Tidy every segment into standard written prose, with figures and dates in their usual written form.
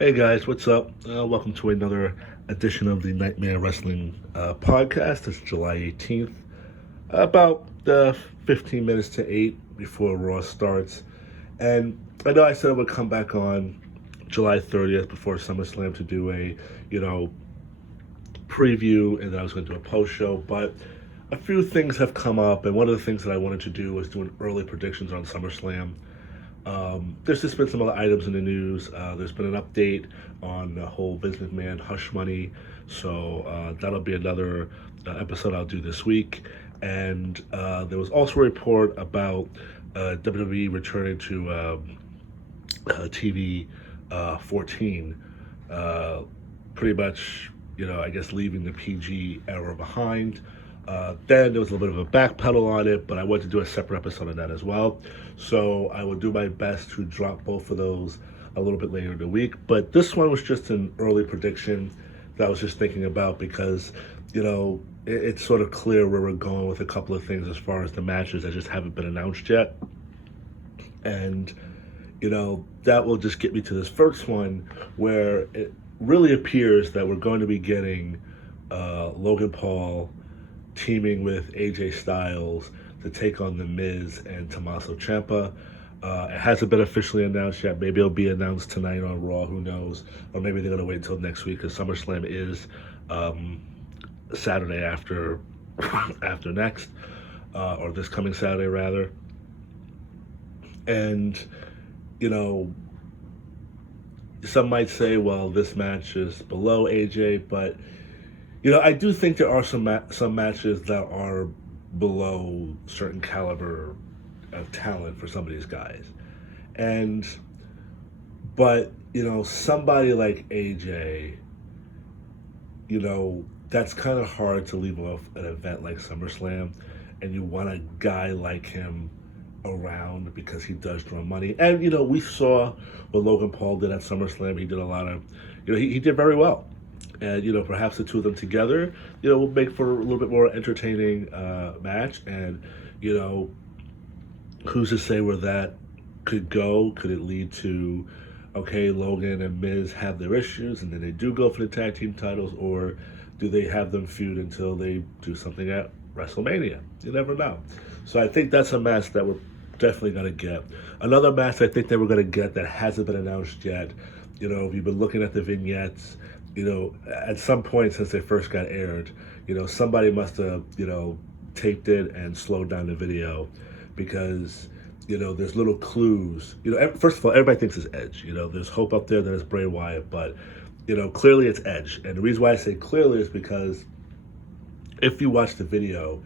Hey guys, what's up? Welcome to another edition of the Nightmare Wrestling podcast. It's July 18th, about 15 minutes to 8 before Raw starts. And I know I said I would come back on July 30th before SummerSlam to do a, preview, and then I was going to do a post show, but a few things have come up, and one of the things that I wanted to do was doing early predictions on SummerSlam. There's just been some other items in the news. There's been an update on the whole Vince McMahon hush money, so that'll be another episode I'll do this week. And there was also a report about WWE returning to TV 14, pretty much, I guess leaving the PG era behind. Then there was a little bit of a backpedal on it, but I wanted to do a separate episode of that as well. So I will do my best to drop both of those a little bit later in the week. But this one was just an early prediction that I was just thinking about because, it's sort of clear where we're going with a couple of things as far as the matches that just haven't been announced yet. And, that will just get me to this first one where it really appears that we're going to be getting Logan Paul teaming with AJ Styles to take on The Miz and Tommaso Ciampa. It hasn't been officially announced yet. Maybe it'll be announced tonight on Raw, who knows? Or maybe they're going to wait until next week because SummerSlam is Saturday after after next, or this coming Saturday rather. And, some might say, well, this match is below AJ, but I do think there are some matches that are below certain caliber of talent for some of these guys. But somebody like AJ, that's kind of hard to leave off an event like SummerSlam, and you want a guy like him around because he does draw money. And, we saw what Logan Paul did at SummerSlam. He did a lot of, he did very well. And, perhaps the two of them together, will make for a little bit more entertaining match. And, who's to say where that could go? Could it lead to, okay, Logan and Miz have their issues and then they do go for the tag team titles, or do they have them feud until they do something at WrestleMania? You never know. So I think that's a match that we're definitely going to get. Another match I think that we're going to get that hasn't been announced yet, if you've been looking at the vignettes, at some point since they first got aired, somebody must have, taped it and slowed down the video because, there's little clues. First of all, everybody thinks it's Edge. There's hope up there that it's Bray Wyatt, but, clearly it's Edge. And the reason why I say clearly is because if you watch the video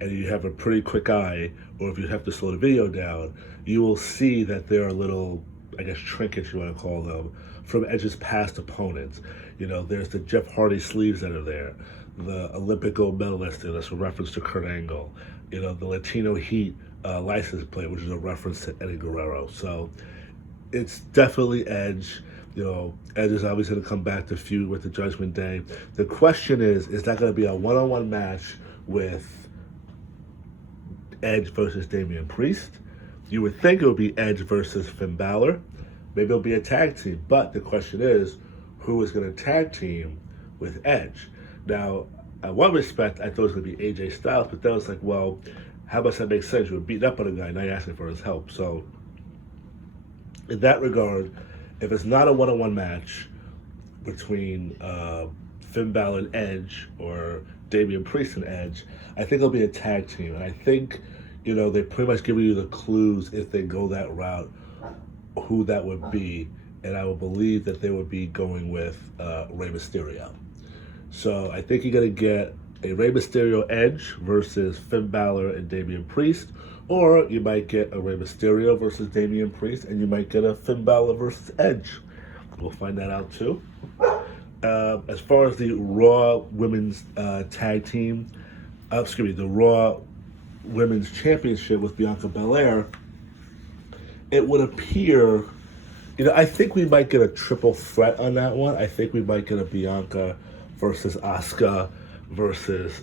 and you have a pretty quick eye, or if you have to slow the video down, you will see that there are little, I guess, trinkets you want to call them, from Edge's past opponents. There's the Jeff Hardy sleeves that are there, the Olympic gold medalist there, that's a reference to Kurt Angle, the Latino Heat license plate, which is a reference to Eddie Guerrero. So it's definitely Edge. Edge is obviously going to come back to feud with the Judgment Day. The question is that going to be a one-on-one match with Edge versus Damian Priest? You would think it would be Edge versus Finn Balor. Maybe it'll be a tag team. But the question is, who is going to tag team with Edge? Now, in one respect, I thought it was going to be AJ Styles, but then I was like, well, how much that makes sense? You were beating up on a guy, now you're asking for his help. So, in that regard, if it's not a one-on-one match between Finn Balor and Edge, or Damian Priest and Edge, I think it'll be a tag team. And I think, they pretty much giving you the clues if they go that route, who that would be. And I would believe that they would be going with Rey Mysterio. So I think you're going to get a Rey Mysterio Edge versus Finn Balor and Damian Priest, or you might get a Rey Mysterio versus Damian Priest, and you might get a Finn Balor versus Edge. We'll find that out too. As far as the Raw Women's Tag Team, the Raw Women's Championship with Bianca Belair, it would appear, I think we might get a triple threat on that one. I think we might get a Bianca versus Asuka versus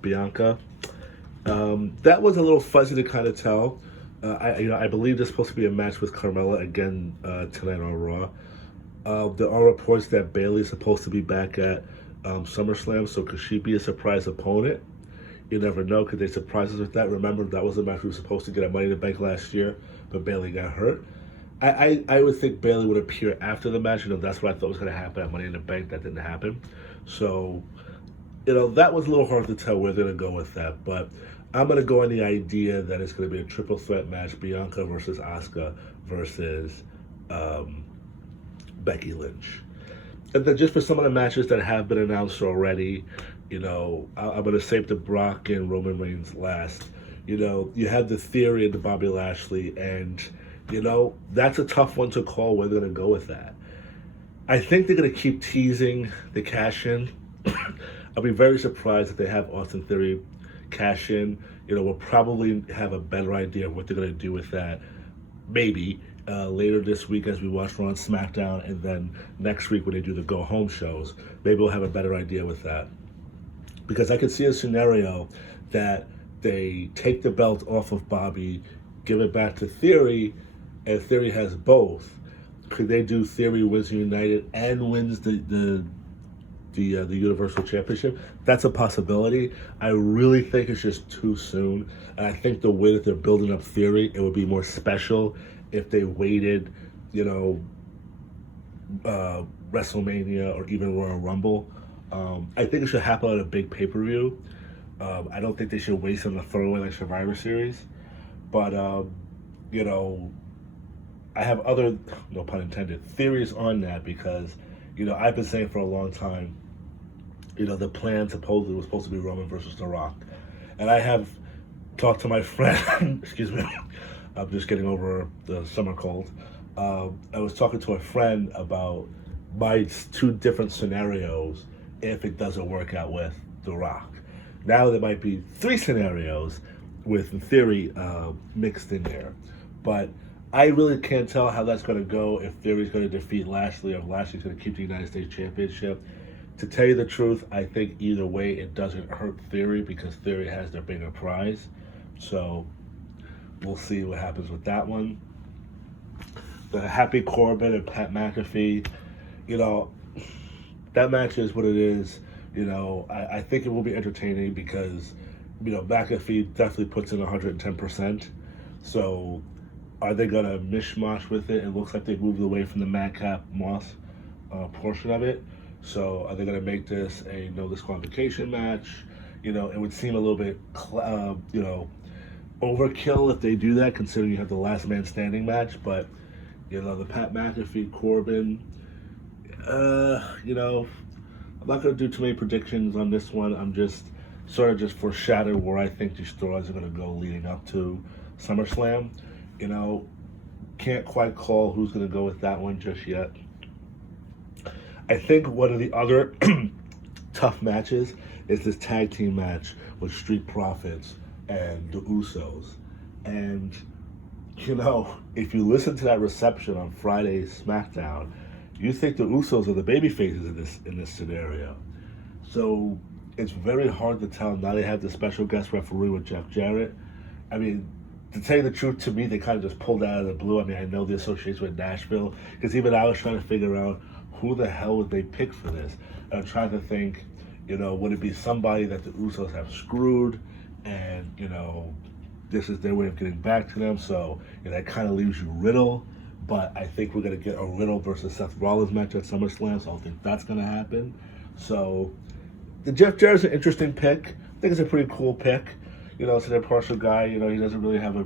Bianca. That was a little fuzzy to kind of tell. I believe there's supposed to be a match with Carmella again tonight on Raw. There are reports that Bayley's supposed to be back at SummerSlam, so could she be a surprise opponent? You never know. Could they surprise us with that? Remember, that was the match we were supposed to get at Money in the Bank last year, but Bayley got hurt. I would think Bayley would appear after the match. That's what I thought was going to happen at Money in the Bank. That didn't happen. So, that was a little hard to tell where they're going to go with that. But I'm going to go on the idea that it's going to be a triple threat match: Bianca versus Asuka versus Becky Lynch. And then just for some of the matches that have been announced already, I'm going to save the Brock and Roman Reigns last. You have the Theory and the Bobby Lashley, and, that's a tough one to call where they're going to go with that. I think they're going to keep teasing the cash-in. I'll be very surprised if they have Austin Theory cash in. We'll probably have a better idea of what they're going to do with that. Maybe later this week as we watch Raw and SmackDown, and then next week when they do the go-home shows, maybe we'll have a better idea with that. Because I could see a scenario that they take the belt off of Bobby, give it back to Theory, and Theory has both. Could they do Theory wins United and wins the Universal Championship? That's a possibility. I really think it's just too soon. And I think the way that they're building up Theory, it would be more special if they waited, WrestleMania or even Royal Rumble. I think it should happen on a big pay-per-view. I don't think they should waste on a throwaway like Survivor Series. But, I have other, no pun intended, theories on that because, I've been saying for a long time, the plan supposedly was supposed to be Roman versus The Rock. And I have talked to my friend, excuse me, I'm just getting over the summer cold. I was talking to a friend about my two different scenarios if it doesn't work out with The Rock. Now there might be three scenarios with, in theory, mixed in there. But I really can't tell how that's going to go, if Theory's going to defeat Lashley or if Lashley's going to keep the United States Championship. To tell you the truth, I think either way it doesn't hurt Theory because Theory has their bigger prize. So we'll see what happens with that one. The Happy Corbin and Pat McAfee, that match is what it is. I think it will be entertaining because, McAfee definitely puts in 110%. So are they going to mishmash with it? It looks like they've moved away from the Madcap Moss portion of it. So are they going to make this a no disqualification match? It would seem a little bit, overkill if they do that, considering you have the last man standing match. But, the Pat McAfee, Corbin, I'm not going to do too many predictions on this one. I'm just sort of foreshadowing where I think these stories are going to go leading up to SummerSlam. Can't quite call who's going to go with that one just yet. I think one of the other tough matches is this tag team match with Street Profits and the Usos. And, if you listen to that reception on Friday's SmackDown, you think the Usos are the baby faces in this scenario. So it's very hard to tell. Now they have the special guest referee with Jeff Jarrett. I mean, to tell you the truth, to me, they kind of just pulled out of the blue. I mean, I know the association with Nashville, because even I was trying to figure out who the hell would they pick for this. And I'm trying to think, would it be somebody that the Usos have screwed and, this is their way of getting back to them. So that kind of leaves you Riddle. But I think we're going to get a Riddle versus Seth Rollins match at SummerSlam, so I don't think that's going to happen. So the Jeff Jarrett's an interesting pick. I think it's a pretty cool pick. It's an impartial guy. He doesn't really have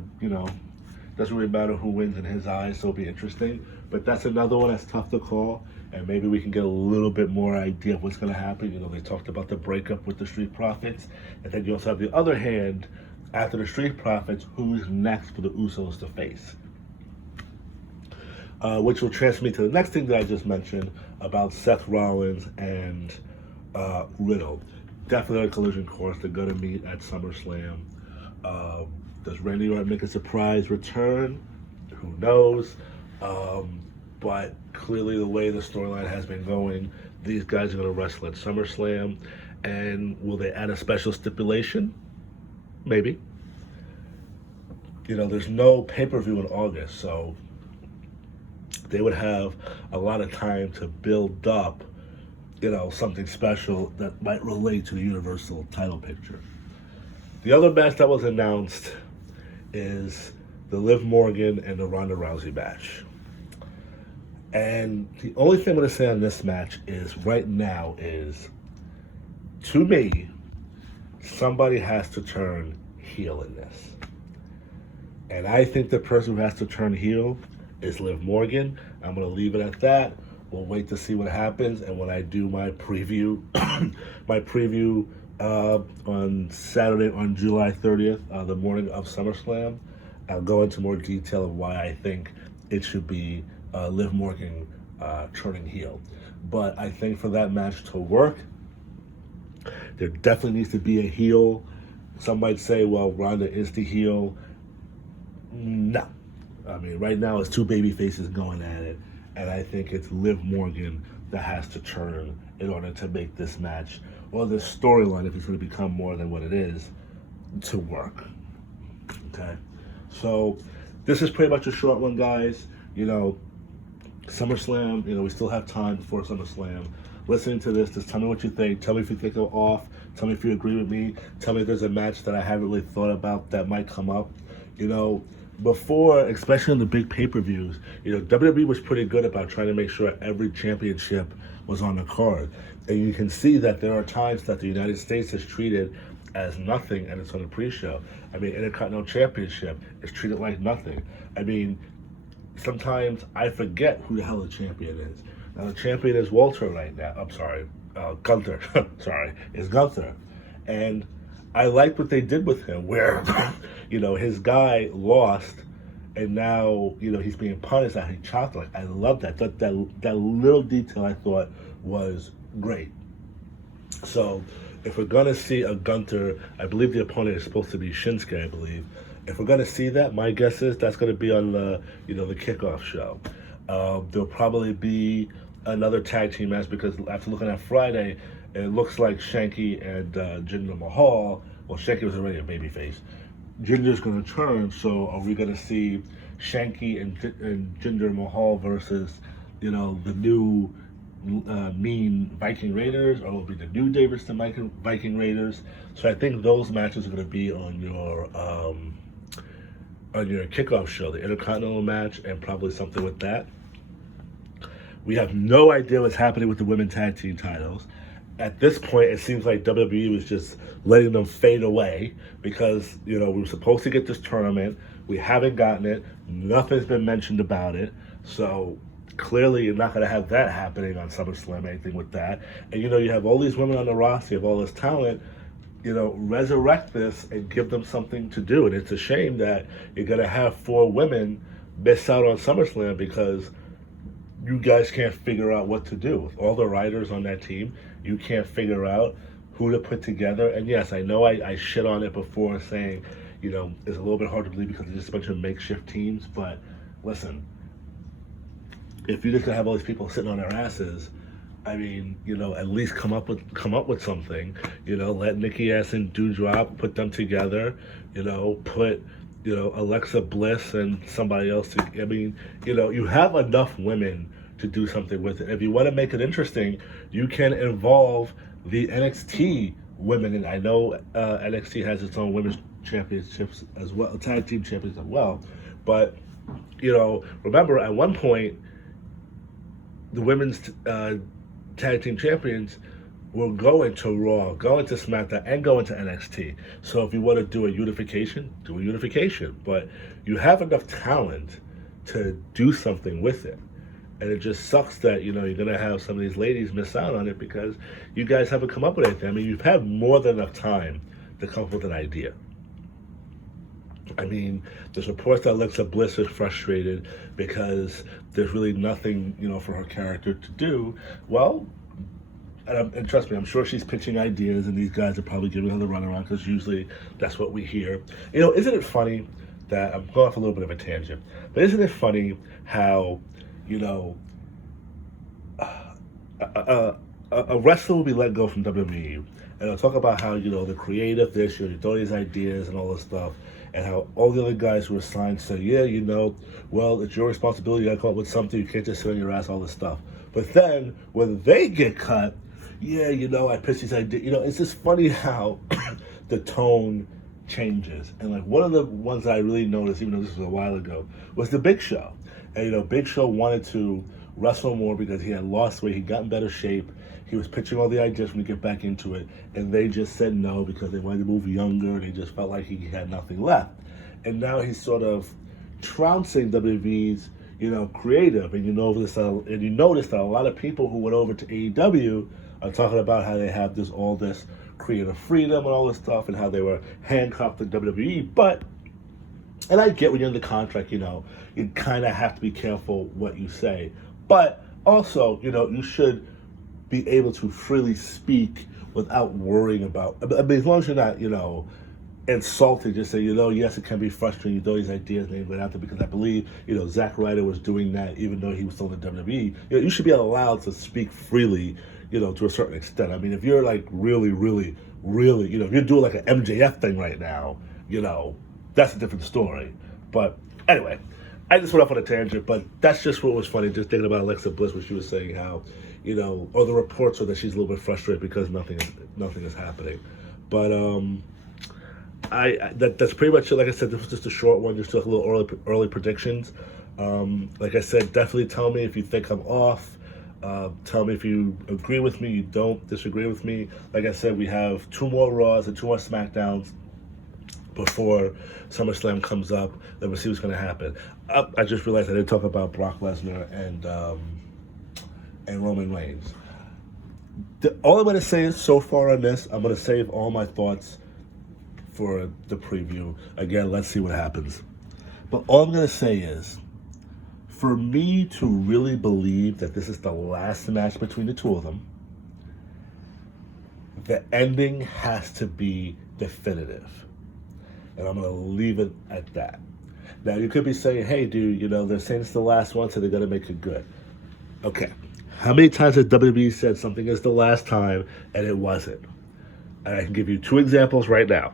doesn't really matter who wins in his eyes, so it'll be interesting. But that's another one that's tough to call, and maybe we can get a little bit more idea of what's going to happen. They talked about the breakup with the Street Profits, and then you also have the other hand, after the Street Profits, who's next for the Usos to face? Which will transfer me to the next thing that I just mentioned about Seth Rollins and Riddle. Definitely a collision course. They're going to meet at SummerSlam. Does Randy Orton make a surprise return? Who knows? But clearly the way the storyline has been going, these guys are going to wrestle at SummerSlam. And will they add a special stipulation? Maybe. there's no pay-per-view in August, so they would have a lot of time to build up, something special that might relate to the Universal title picture. The other match that was announced is the Liv Morgan and the Ronda Rousey match. And the only thing I'm going to say on this match is right now is, to me, somebody has to turn heel in this. And I think the person who has to turn heel is Liv Morgan. I'm going to leave it at that. We'll wait to see what happens. And when I do my preview, on Saturday, on July 30th, the morning of SummerSlam, I'll go into more detail of why I think it should be Liv Morgan turning heel. But I think for that match to work, there definitely needs to be a heel. Some might say, well, Ronda is the heel. No. I mean, right now it's two baby faces going at it, and I think it's Liv Morgan that has to turn in order to make this match, or this storyline, if it's going to become more than what it is, to work. Okay? So, this is pretty much a short one, guys. SummerSlam, we still have time before SummerSlam. Listening to this, just tell me what you think. Tell me if you think I'm off. Tell me if you agree with me. Tell me if there's a match that I haven't really thought about that might come up. Before, especially in the big pay-per-views, WWE was pretty good about trying to make sure every championship was on the card. And you can see that there are times that the United States is treated as nothing and it's on the pre-show. I mean, Intercontinental Championship is treated like nothing. I mean, sometimes I forget who the hell the champion is. Now, the champion is Walter right now. I'm sorry, Gunther. Sorry, is Gunther. And I like what they did with him, where, his guy lost, and now, he's being punished that he chopped. Like, I love that. That little detail I thought was great. So, if we're going to see a Gunther, I believe the opponent is supposed to be Shinsuke, I believe. If we're going to see that, my guess is that's going to be on the, the kickoff show. There'll probably be another tag team match, because after looking at Friday, it looks like Shanky and Jinder Mahal. Well, Shanky was already a babyface. Jinder's going to turn, so are we going to see Shanky and Jinder Mahal versus, the new mean Viking Raiders, or will it be the new Davidson Viking Raiders? So I think those matches are going to be on your kickoff show, the Intercontinental match, and probably something with that. We have no idea what's happening with the women's tag team titles. At this point, it seems like WWE was just letting them fade away, because, we were supposed to get this tournament. We haven't gotten it. Nothing's been mentioned about it. So clearly you're not going to have that happening on SummerSlam, anything with that. And, you have all these women on the roster, you have all this talent. Resurrect this and give them something to do. And it's a shame that you're going to have 4 women miss out on SummerSlam because you guys can't figure out what to do. With all the writers on that team, you can't figure out who to put together. And yes, I know I shit on it before, saying, it's a little bit hard to believe because it's just a bunch of makeshift teams. But listen, if you're just going to have all these people sitting on their asses, I mean, at least come up with something. Let Nikki Ass and Doudrop put them together. Put Alexa Bliss and somebody else. I mean, you have enough women to do something with it. If you want to make it interesting, you can involve the NXT women. And I know NXT has its own women's championships as well, tag team champions as well. But remember at one point, the women's tag team champions will go into Raw, go into SmackDown, and go into NXT. So if you want to do a unification, do a unification. But you have enough talent to do something with it. And it just sucks that, you're going to have some of these ladies miss out on it because you guys haven't come up with anything. I mean, you've had more than enough time to come up with an idea. I mean, there's reports that Alexa Bliss is frustrated because there's really nothing, for her character to do. Well, and trust me, I'm sure she's pitching ideas, and these guys are probably giving her the runaround because usually that's what we hear. Isn't it funny that, I'm going off a little bit of a tangent, but isn't it funny how, a wrestler will be let go from WWE, and they'll talk about how, the creative this, you throw these ideas and all this stuff, and how all the other guys who were signed said, yeah, well, it's your responsibility. You got to come up with something. You can't just sit on your ass, all this stuff. But then when they get cut, yeah, I pitched these ideas. It's just funny how the tone changes. And like one of the ones that I really noticed, even though this was a while ago, was the Big Show. And Big Show wanted to wrestle more because he had lost weight. He got in better shape. He was pitching all the ideas when he get back into it, and they just said no because they wanted to move younger, and he just felt like he had nothing left. And now he's sort of trouncing WWE's, creative, and you notice that a lot of people who went over to AEW are talking about how they have all this creative freedom and all this stuff, and how they were handcuffed to WWE. And I get when you're in the contract, you kind of have to be careful what you say, but also, you should be able to freely speak without worrying about, as long as you're not, insulting, just say, yes, it can be frustrating, you throw these ideas and they go after, because I believe, Zack Ryder was doing that even though he was still in the WWE. You should be allowed to speak freely, to a certain extent. I mean, if you're like really, really, really, if you're doing like an MJF thing right now, that's a different story. But anyway, I just went off on a tangent, but that's just what was funny, just thinking about Alexa Bliss, when she was saying how, or the reports are that she's a little bit frustrated because nothing is happening. But that's pretty much it. Like I said, this was just a short one, just a little early predictions. Like I said, definitely tell me if you think I'm off. Tell me if you agree with me, you don't disagree with me. Like I said, we have 2 more Raws and 2 more SmackDowns before SummerSlam comes up. Then we'll see what's going to happen. I just realized I didn't talk about Brock Lesnar and Roman Reigns. All I'm going to say is, so far on this, I'm going to save all my thoughts for the preview. Again, let's see what happens. But all I'm going to say is, for me to really believe that this is the last match between the two of them, the ending has to be definitive. And I'm going to leave it at that. Now, you could be saying, hey, dude, they're saying it's the last one, so they're going to make it good. Okay. How many times has WWE said something is the last time and it wasn't? And I can give you 2 examples right now.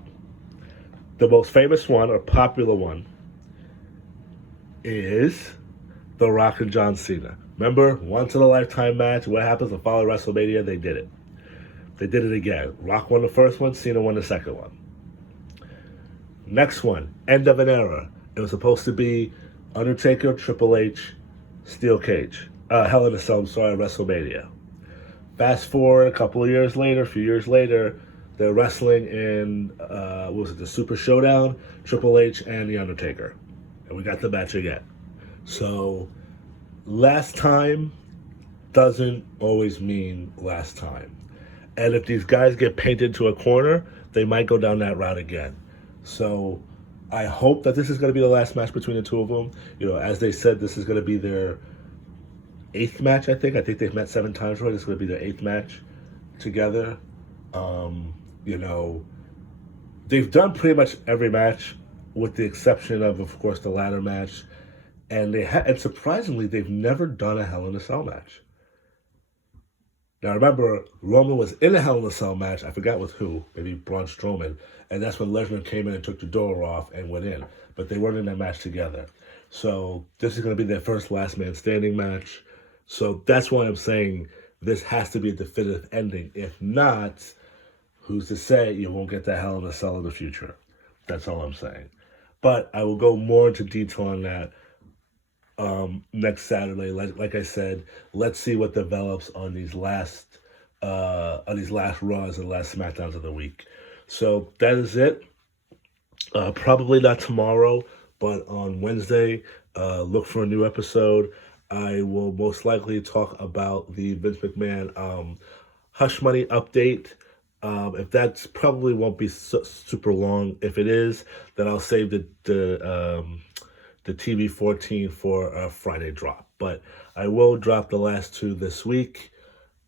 The most famous one, or popular one, is The Rock and John Cena. Remember, once-in-a-lifetime match. What happens the following WrestleMania? They did it. They did it again. Rock won the first one, Cena won the second one. Next one, end of an era. It was supposed to be Undertaker, Triple H, Steel Cage. Hell in a Cell, WrestleMania. Fast forward a few years later, they're wrestling in, the Super Showdown, Triple H and The Undertaker. And we got the match again. So, last time doesn't always mean last time. And if these guys get painted to a corner, they might go down that route again. So, I hope that this is going to be the last match between the two of them. As they said, this is going to be their 8th match, I think. I think they've met 7 times already. This is going to be their 8th match together. They've done pretty much every match, with the exception of course, the ladder match. And and surprisingly, they've never done a Hell in a Cell match. Now, remember, Roman was in a Hell in a Cell match. I forgot with who, maybe Braun Strowman. And that's when Lesnar came in and took the door off and went in. But they weren't in that match together. So this is going to be their first last man standing match. So that's why I'm saying this has to be a definitive ending. If not, who's to say you won't get that Hell in a Cell in the future? That's all I'm saying. But I will go more into detail on that next Saturday. Like I said, let's see what develops on these last Raws and last SmackDowns of the week. So that is it. Probably not tomorrow, but on Wednesday, look for a new episode. I will most likely talk about the Vince McMahon Hush Money update. If that's probably won't be super long. If it is, then I'll save the TV 14 for a Friday drop. But I will drop the last 2 this week.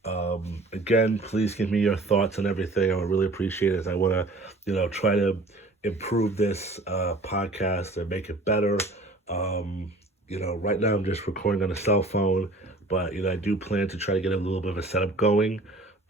Again, please give me your thoughts on everything. I would really appreciate it, as I want to, try to improve this podcast and make it better. Right now I'm just recording on a cell phone, but I do plan to try to get a little bit of a setup going.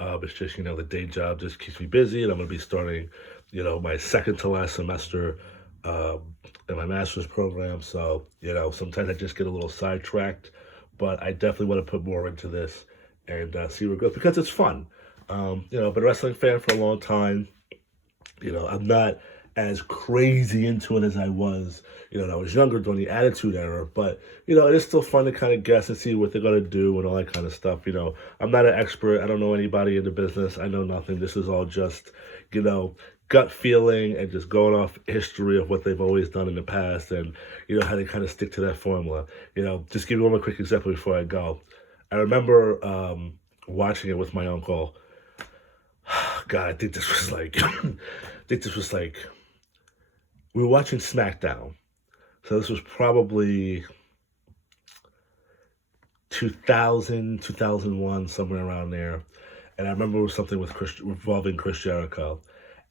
It's just, the day job just keeps me busy, and I'm going to be starting, my second to last semester in my master's program. So, sometimes I just get a little sidetracked, but I definitely want to put more into this and see where it goes because it's fun. Been a wrestling fan for a long time. I'm not as crazy into it as I was, when I was younger during the Attitude Era. But, it is still fun to kind of guess and see what they're going to do and all that kind of stuff. I'm not an expert. I don't know anybody in the business. I know nothing. This is all just, gut feeling and just going off history of what they've always done in the past and, how they kind of stick to that formula. Just give you one more quick example before I go. I remember watching it with my uncle. God, I think this was like, we were watching SmackDown. So this was probably 2000, 2001, somewhere around there. And I remember it was something involving Chris Jericho.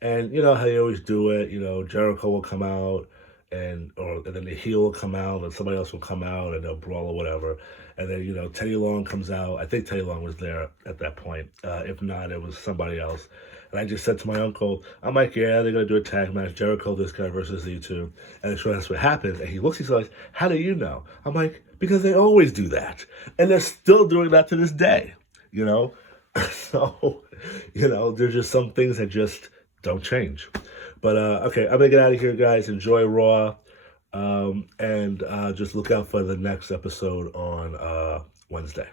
And you know how you always do it, Jericho will come out and then the heel will come out and somebody else will come out and they'll brawl or whatever. And then, Teddy Long comes out. I think Teddy Long was there at that point. If not, it was somebody else. And I just said to my uncle, I'm like, yeah, they're going to do a tag match, Jericho, this guy versus these two. And sure, that's what happened. And he looks, he's like, how do you know? I'm like, because they always do that. And they're still doing that to this day, So, there's just some things that just don't change. But, okay, I'm going to get out of here, guys. Enjoy Raw. And just look out for the next episode on Wednesday.